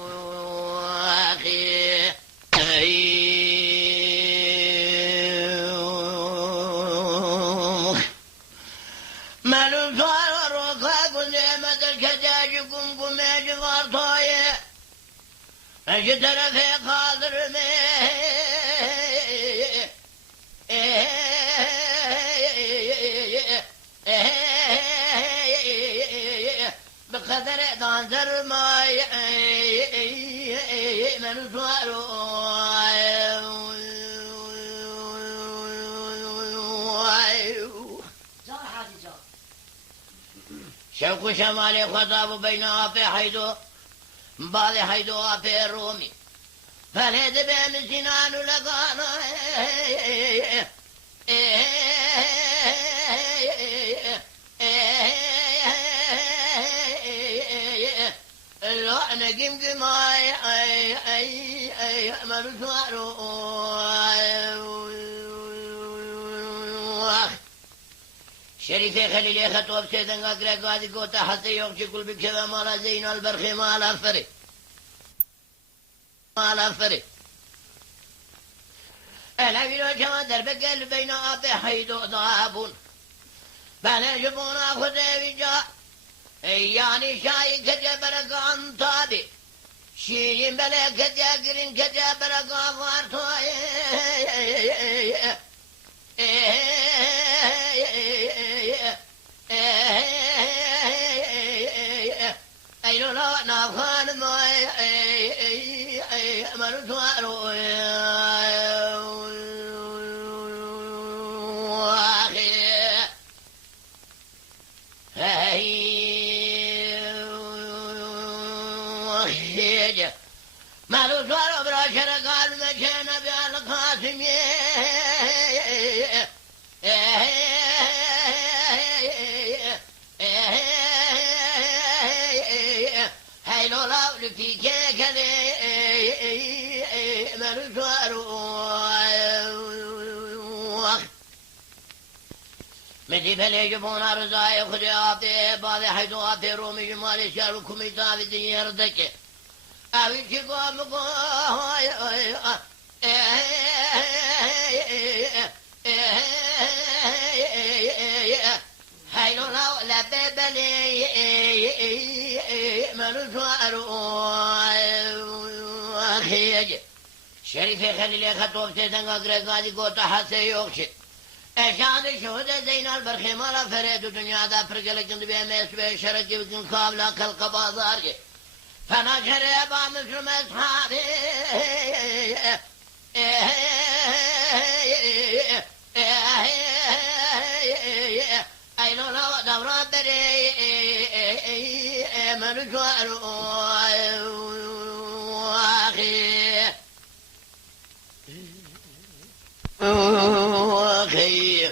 أخي ما الفار الركاك نعمة الكتاج قم يجفر طاية أجدر في قادر بقدر تنظر ما من فارو شوق شمالي خطاب بين أبي حيدو بالي حيدو أبي الرومي فليد بهم سنان لقانا اللعنة قمقماي من فارو شريفي خليلي خطوب سيدن قاقرا قادي قوتا حتى يوكشي كل بكذا مالا زين البرخي مالا فري مالا فري ألا بلو كما دربك بين أبي حيدو ضابون بنا جبونا خذي بجا يعني شاي كجبرك عن طابي شيرين بلا كجاقرين كجبرك عفارتو أيلو لا نافخان موي مرتوارو مالو سوارو براشر قال مجينا بالقاسم هاي لو لاول في كذا مالو سوارو مدي بلي جبونا رزاي خدي عطي بالي حيدو عطي رومي جمالي شاركم يتابي دنيا ردك أبي تقوم هاي لو لا ببلي من سوارو أخي شريفي خليلي خطوب سيدن قاقرا قادي قوتا حسي يوكشي اشاد شهود زين البرخي مالا فريد دنيا دا فرقلك جند بيه ميسوي شرك بكن قابلا خلق بازارك فنشر يبا مثل مصحابي أيلو لو دورا بري من جوارو أخي أخي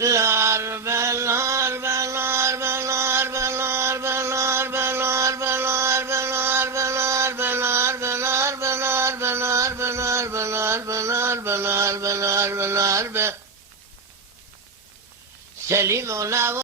الأرب الأرب الأرب الأرب الأرب الأرب الأرب الأرب الأرب الأرب الأرب الأرب الأرب الأرب الأرب الأرب الأرب الأرب الأرب سليم الله